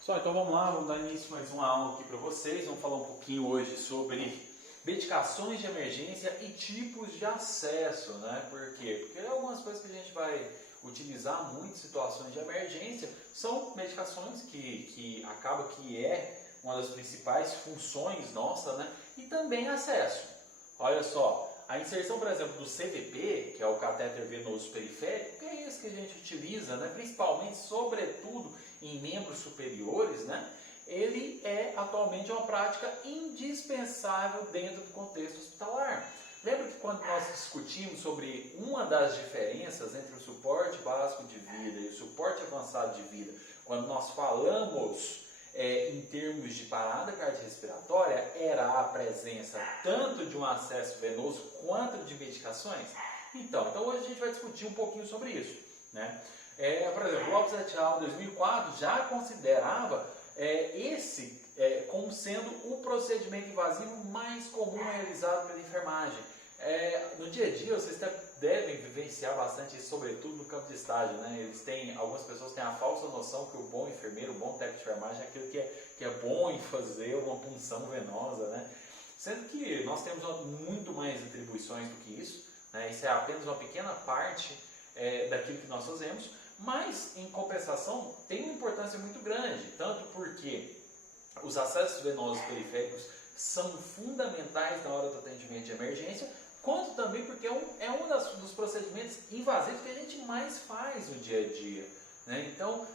Pessoal, então vamos lá, vamos dar início a mais uma aula aqui para vocês. Vamos falar um pouquinho hoje sobre medicações de emergência e tipos de acesso, né? Por quê? Porque algumas coisas que a gente vai utilizar muito em situações de emergência são medicações que acaba que é uma das principais funções nossa, né? E também acesso. Olha só, a inserção, por exemplo, do CVP, que é o catéter venoso periférico, que é esse que a gente utiliza, né? Principalmente, sobretudo, em membros superiores, né? Ele é atualmente uma prática indispensável dentro do contexto hospitalar. Lembra que quando nós discutimos sobre uma das diferenças entre o suporte básico de vida e o suporte avançado de vida, quando nós falamos em termos de parada cardiorrespiratória, era a presença tanto de um acesso venoso quanto de medicações? Então hoje a gente vai discutir um pouquinho sobre isso, né? Por exemplo, o Lopes et al. Em 2004 já considerava esse como sendo o procedimento invasivo mais comum realizado pela enfermagem. No dia a dia, vocês devem vivenciar bastante isso, sobretudo no campo de estágio, né? Algumas pessoas têm a falsa noção que o bom enfermeiro, o bom técnico de enfermagem é aquilo que é bom em fazer uma punção venosa, né? Sendo que nós temos muito mais atribuições do que isso, né? Isso é apenas uma pequena parte daquilo que nós fazemos, mas em compensação tem uma importância muito grande, tanto porque os acessos venosos periféricos são fundamentais na hora do atendimento de emergência, quanto também porque é um dos procedimentos invasivos que a gente mais faz no dia a dia, né? Então,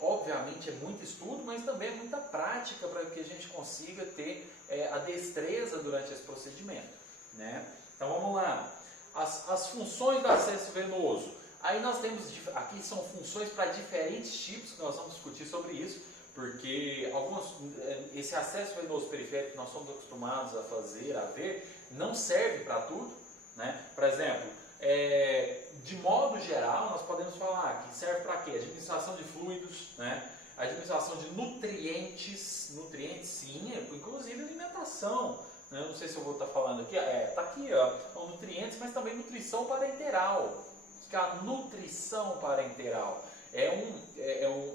obviamente é muito estudo, mas também é muita prática para que a gente consiga ter a destreza durante esse procedimento, né? Então vamos lá, as funções do acesso venoso. Aí nós temos, aqui são funções para diferentes tipos, que nós vamos discutir sobre isso, porque esse acesso venoso periférico que nós somos acostumados a fazer, a ver, não serve para tudo, né? Por exemplo, de modo geral, nós podemos falar que serve para quê? Administração de fluidos, né? Administração de nutrientes sim, inclusive alimentação, né? Não sei se eu vou estar falando aqui, está aqui, ó, nutrientes, mas também nutrição parenteral. A nutrição parenteral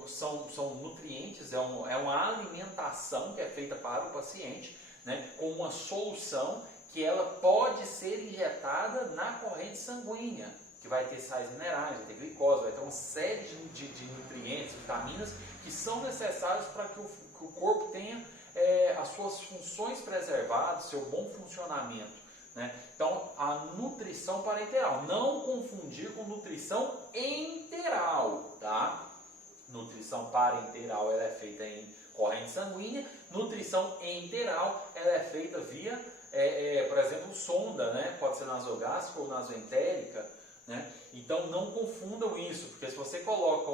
são nutrientes, é uma alimentação que é feita para o paciente, né, com uma solução que ela pode ser injetada na corrente sanguínea, que vai ter sais minerais, vai ter glicose, vai ter uma série de nutrientes, vitaminas que são necessários para que o corpo tenha as suas funções preservadas, seu bom funcionamento, né? Então, a nutrição parenteral, não confundir com nutrição enteral, tá? Nutrição parenteral ela é feita em corrente sanguínea, nutrição enteral ela é feita via, por exemplo, sonda, né? Pode ser nasogástrica ou nasoentérica, né? Então não confundam isso, porque se você coloca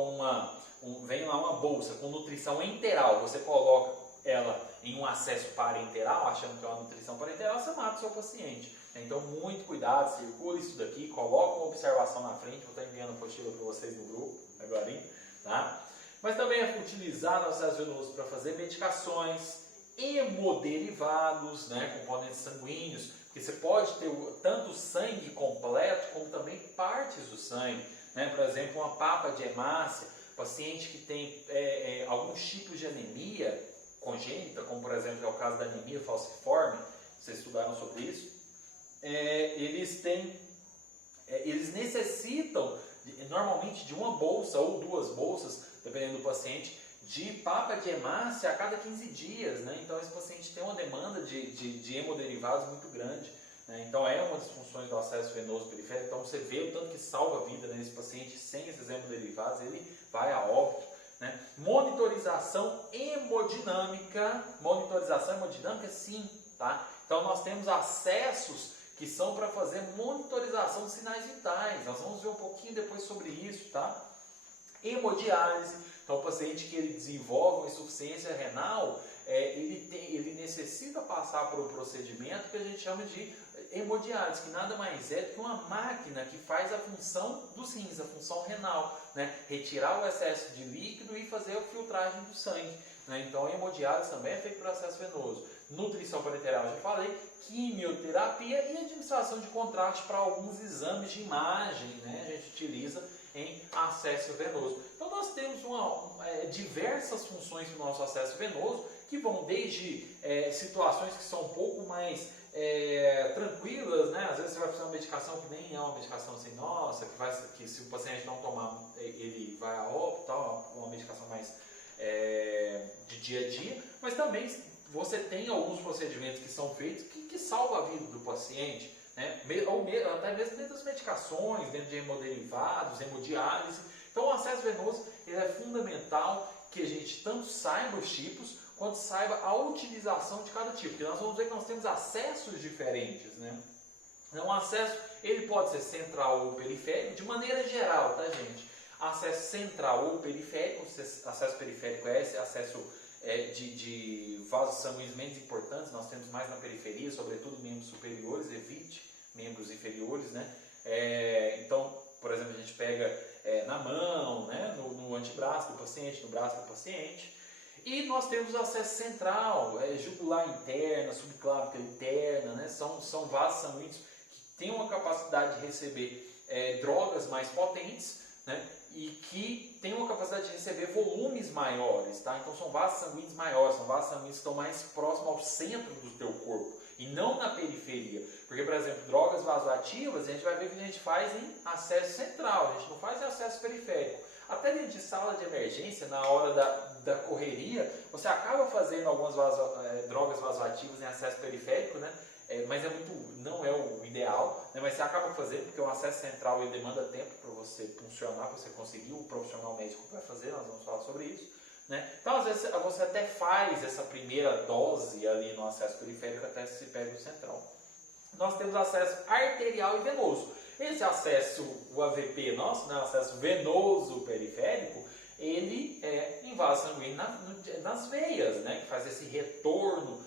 vem lá uma bolsa com nutrição enteral, você coloca ela em um acesso parenteral, achando que é uma nutrição parenteral, você mata o seu paciente. Então, muito cuidado, circule isso daqui, coloque uma observação na frente, vou estar enviando a apostila para vocês no grupo, agora, tá? Mas também é utilizado o acesso venoso para fazer medicações, hemoderivados, né, componentes sanguíneos, porque você pode ter tanto o sangue completo, como também partes do sangue, né? Por exemplo, uma papa de hemácia, paciente que tem alguns tipos de anemia congênita, como por exemplo é o caso da anemia falciforme, vocês estudaram sobre isso, eles necessitam normalmente de uma bolsa ou duas bolsas, dependendo do paciente, de papa de hemácia a cada 15 dias, né? Então esse paciente tem uma demanda de hemoderivados muito grande, né? Então é uma das funções do acesso venoso periférico. Então você vê o tanto que salva a vida, né? Esse paciente sem esses hemoderivados, ele vai a óbito, né? Monitorização hemodinâmica sim, tá? Então nós temos acessos que são para fazer monitorização de sinais vitais, nós vamos ver um pouquinho depois sobre isso, tá? Hemodiálise, então o paciente que ele desenvolve uma insuficiência renal, ele necessita passar por um procedimento que a gente chama de hemodiálise, que nada mais é do que uma máquina que faz a função dos rins, a função renal, né? Retirar o excesso de líquido e fazer a filtragem do sangue, né? Então a hemodiálise também é feita por acesso venoso. Nutrição parenteral, já falei, quimioterapia e administração de contraste para alguns exames de imagem, né? A gente utiliza em acesso venoso. Então nós temos diversas funções no nosso acesso venoso, que vão desde situações que são um pouco mais tranquilas, né? Às vezes você vai precisar de uma medicação que nem é uma medicação assim, nossa, que se o paciente não tomar, ele vai a óbito, tal, uma medicação mais de dia a dia, mas também você tem alguns procedimentos que são feitos que salvam a vida do paciente, né? Até mesmo dentro das medicações, dentro de hemoderivados, hemodiálise. Então o acesso venoso ele é fundamental que a gente tanto saiba os tipos, quanto saiba a utilização de cada tipo. Porque nós vamos ver que nós temos acessos diferentes, né? Então o acesso ele pode ser central ou periférico, de maneira geral, tá, gente? Acesso central ou periférico, acesso periférico é esse acesso de vasos sanguíneos menos importantes, nós temos mais na periferia, sobretudo membros superiores, evite membros inferiores, né? Então, por exemplo, a gente pega na mão, né? no antebraço do paciente, no braço do paciente. E nós temos o acesso central, jugular interna, subclávica interna, né? São vasos sanguíneos que têm uma capacidade de receber drogas mais potentes, né? E que têm uma capacidade de receber volumes maiores, tá? Então são vasos sanguíneos maiores, são vasos sanguíneos que estão mais próximos ao centro do teu corpo e não na periferia. Porque, por exemplo, drogas vasoativas, a gente vai ver que a gente faz em acesso central, a gente não faz em acesso periférico. Até dentro de sala de emergência, na hora da correria, você acaba fazendo algumas drogas vasoativas em acesso periférico, né? Mas não é o ideal, né? Mas você acaba fazendo porque o acesso central ele demanda tempo para você funcionar, para você conseguir, o profissional médico vai fazer, nós vamos falar sobre isso, né? Então às vezes você até faz essa primeira dose ali no acesso periférico até se pega o central. Nós temos acesso arterial e venoso. Esse acesso, o AVP nosso, né, acesso venoso periférico, ele é em vaso sanguíneo nas veias, né, que faz esse retorno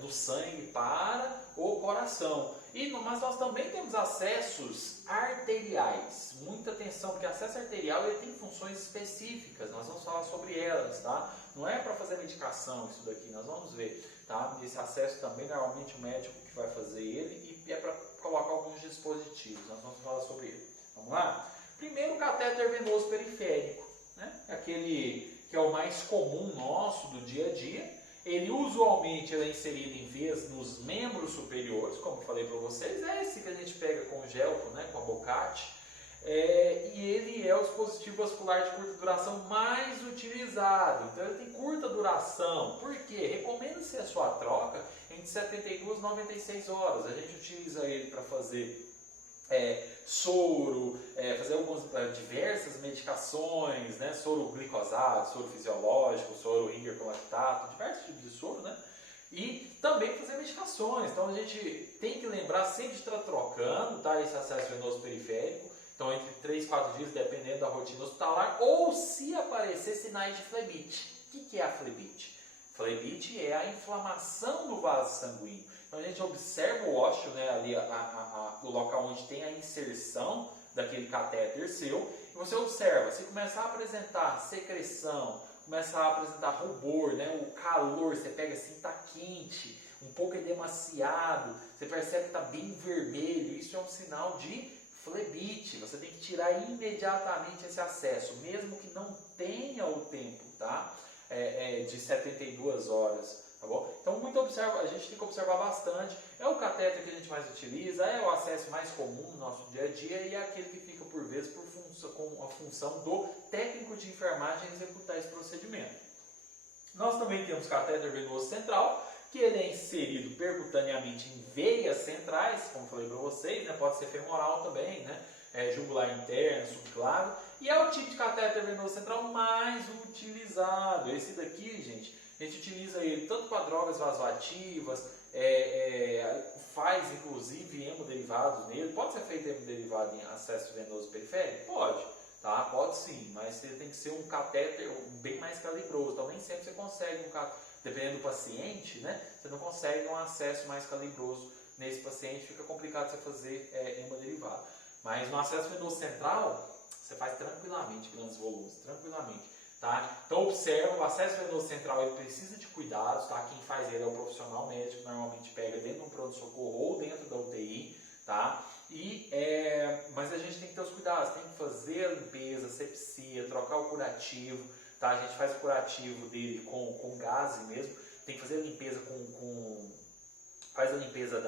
do sangue para o coração. Mas nós também temos acessos arteriais. Muita atenção, porque acesso arterial ele tem funções específicas, nós vamos falar sobre elas, tá? Não é para fazer medicação isso daqui, nós vamos ver, tá? Esse acesso também, normalmente o médico que vai fazer ele e é para colocar alguns dispositivos, nós vamos falar sobre ele. Vamos lá? Primeiro, o catéter venoso periférico, né? Aquele que é o mais comum nosso do dia a dia. Ele usualmente é inserido em veias nos membros superiores, como eu falei para vocês, é esse que a gente pega com o gelco, né, com a bocate, e ele é o dispositivo vascular de curta duração mais utilizado. Então ele tem curta duração, por quê? Recomenda-se a sua troca entre 72 e 96 horas. A gente utiliza ele para fazer soro, fazer diversas medicações, né? Soro glicosado, soro fisiológico, soro Ringer com lactato, diversos tipos de soro, né? E também fazer medicações. Então a gente tem que lembrar sempre de estar trocando, tá? Esse acesso venoso periférico. Então entre 3 e 4 dias, dependendo da rotina hospitalar, ou se aparecer sinais de flebite. O que é a flebite? Flebite é a inflamação do vaso sanguíneo. Então a gente observa o ósseo, né, ali o local onde tem a inserção daquele catéter seu, e você observa, se começar a apresentar secreção, começar a apresentar rubor, né, o calor, você pega assim, está quente, um pouco edemaciado, você percebe que está bem vermelho, isso é um sinal de flebite. Você tem que tirar imediatamente esse acesso, mesmo que não tenha o tempo, tá? De 72 horas. Tá bom? Então a gente tem que observar bastante. É o catéter que a gente mais utiliza, é o acesso mais comum no nosso dia a dia e é aquele que fica por vezes com a função do técnico de enfermagem executar esse procedimento. Nós também temos catéter venoso central, que ele é inserido percutaneamente em veias centrais, como falei para vocês, né? Pode ser femoral também, né? Jugular interno, subclávio, e é o tipo de catéter venoso central mais utilizado. Esse daqui, gente, a gente utiliza ele tanto para drogas vasoativas, faz inclusive hemoderivados nele. Pode ser feito hemoderivado em acesso venoso periférico? Pode, tá? Pode sim, mas ele tem que ser um catéter bem mais calibroso. Então nem sempre você consegue dependendo do paciente, né? Você não consegue um acesso mais calibroso nesse paciente, fica complicado você fazer hemoderivado. Mas no acesso venoso central, você faz tranquilamente grandes volumes, tranquilamente. Tá? Então observa, o acesso venoso central ele precisa de cuidados, tá? Quem faz ele é o profissional médico, normalmente pega dentro de um pronto-socorro ou dentro da UTI, tá? Mas a gente tem que ter os cuidados, tem que fazer a limpeza, sepsia, trocar o curativo, tá? A gente faz o curativo dele com gás mesmo, tem que fazer a limpeza faz a limpeza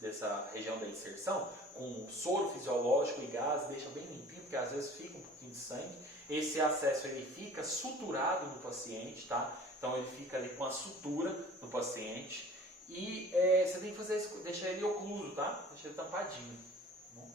dessa região da inserção com soro fisiológico e gás, deixa bem limpinho, porque às vezes fica um pouquinho de sangue. Esse acesso ele fica suturado no paciente, tá? Então ele fica ali com a sutura no paciente e você tem que fazer isso, deixar ele ocluso, tá? Deixa ele tampadinho. Tá bom?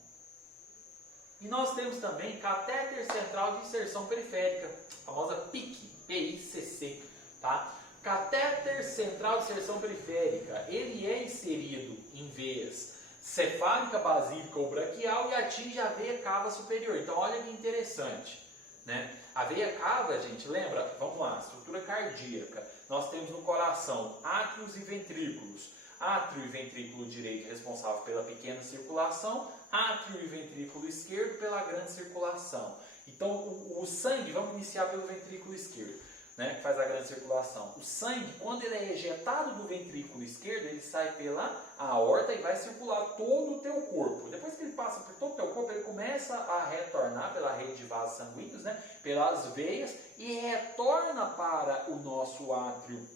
E nós temos também catéter central de inserção periférica, a famosa PICC, PICC, tá? Catéter central de inserção periférica, ele é inserido em veias cefálica, basílica ou braquial e atinge a veia cava superior. Então olha que interessante, né? A veia cava, gente, lembra? Vamos lá, estrutura cardíaca. Nós temos no coração átrios e ventrículos. Átrio e ventrículo direito responsável pela pequena circulação, átrio e ventrículo esquerdo pela grande circulação. Então o sangue, vamos iniciar pelo ventrículo esquerdo, né, que faz a grande circulação. O sangue, quando ele é ejetado do ventrículo esquerdo, ele sai pela aorta e vai circular todo o teu corpo. Depois que ele passa por todo o teu corpo, ele começa a retornar pela rede de vasos sanguíneos, né, pelas veias, e retorna para o nosso átrio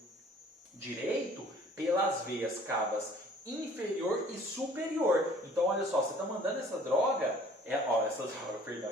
direito pelas veias cavas inferior e superior. Então, olha só, você está mandando essa droga,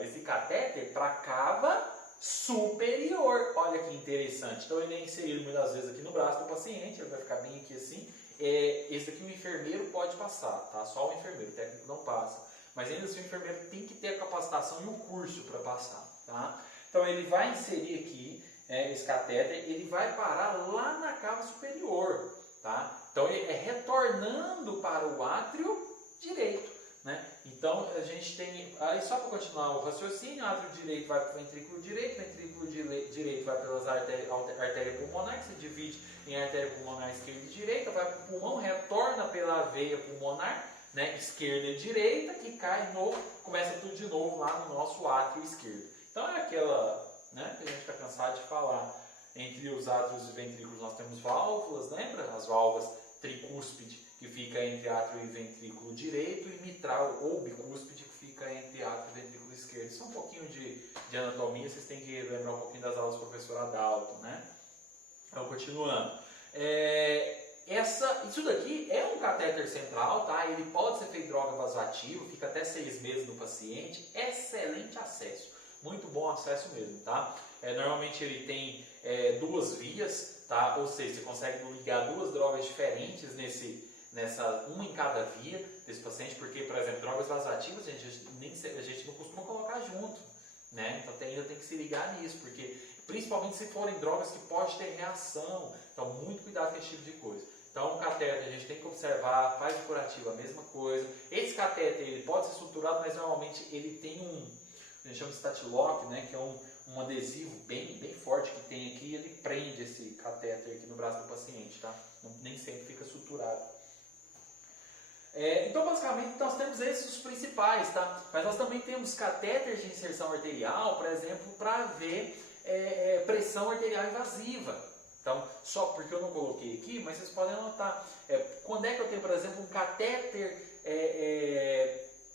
esse catéter para a cava superior. Olha que interessante. Então ele é inserido muitas vezes aqui no braço do paciente, ele vai ficar bem aqui assim. Esse aqui o enfermeiro pode passar, tá? Só o enfermeiro, o técnico não passa. Mas ainda assim o enfermeiro tem que ter a capacitação e o curso para passar, tá? Então ele vai inserir aqui esse catéter, ele vai parar lá na cava superior, tá? Então ele é retornando para o átrio direito, né? Então a gente tem, aí só para continuar o raciocínio, o átrio direito vai para o ventrículo direito vai pelas artéria pulmonar, que se divide em artéria pulmonar esquerda e direita, vai para o pulmão, retorna pela veia pulmonar, né, esquerda e direita, que cai começa tudo de novo lá no nosso átrio esquerdo. Então é aquela, né, que a gente está cansado de falar, entre os átrios e ventrículos nós temos válvulas, lembra? As válvulas tricúspide, que fica entre átrio e ventrículo direito, e mitral ou bicúspide, que fica entre átrio e ventrículo esquerdo. Isso é um pouquinho de anatomia, vocês têm que lembrar um pouquinho das aulas do professor Adalto, né? Então, continuando. Isso daqui é um catéter central, tá? Ele pode ser feito droga vasoativa, fica até 6 meses no paciente, excelente acesso, muito bom acesso mesmo, tá? Normalmente ele tem 2 vias, tá? Ou seja, você consegue ligar 2 drogas diferentes uma em cada via desse paciente, porque, por exemplo, drogas vasoativas a gente não costuma colocar junto, né? Então ainda tem que se ligar nisso, porque principalmente se forem drogas que podem ter reação, então muito cuidado com esse tipo de coisa. Então o catéter a gente tem que observar, faz o curativo a mesma coisa. Esse catéter ele pode ser estruturado, mas normalmente ele tem a gente chama de statilock, né? Que é um adesivo bem forte que tem aqui, ele prende esse catéter aqui no braço do paciente, tá? Nem sempre fica suturado. Então, basicamente, nós temos esses os principais, tá? Mas nós também temos catéteres de inserção arterial, por exemplo, para ver pressão arterial invasiva. Então, só porque eu não coloquei aqui, mas vocês podem anotar. Quando é que eu tenho, por exemplo, um catéter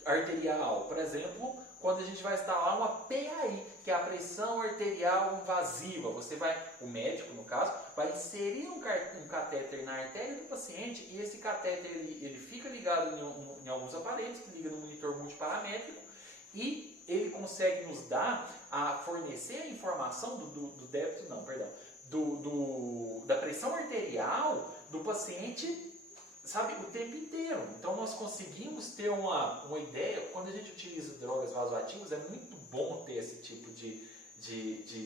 arterial? Por exemplo, quando a gente vai instalar uma PAI, que é a pressão arterial invasiva. O médico, no caso, vai inserir um catéter na artéria do paciente, e esse catéter ele fica ligado em alguns aparelhos, que liga no monitor multiparamétrico, e ele consegue nos fornecer a informação da pressão arterial do paciente, sabe, o tempo inteiro. Então nós conseguimos ter uma ideia. Quando a gente utiliza drogas vasoativas, é muito bom ter esse tipo de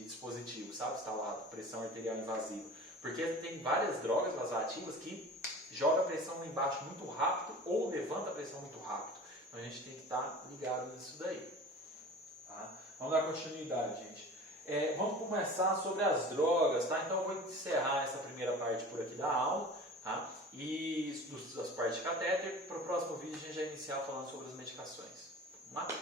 dispositivo, sabe, instalado, pressão arterial invasiva, porque tem várias drogas vasoativas que jogam a pressão lá embaixo muito rápido ou levanta a pressão muito rápido. Então a gente tem que estar ligado nisso daí, tá? Vamos dar continuidade, gente. Vamos começar sobre as drogas, tá? Então eu vou encerrar essa primeira parte por aqui da aula, tá? E das partes de catéter. Para o próximo vídeo a gente já iniciar falando sobre as medicações. Vamos lá?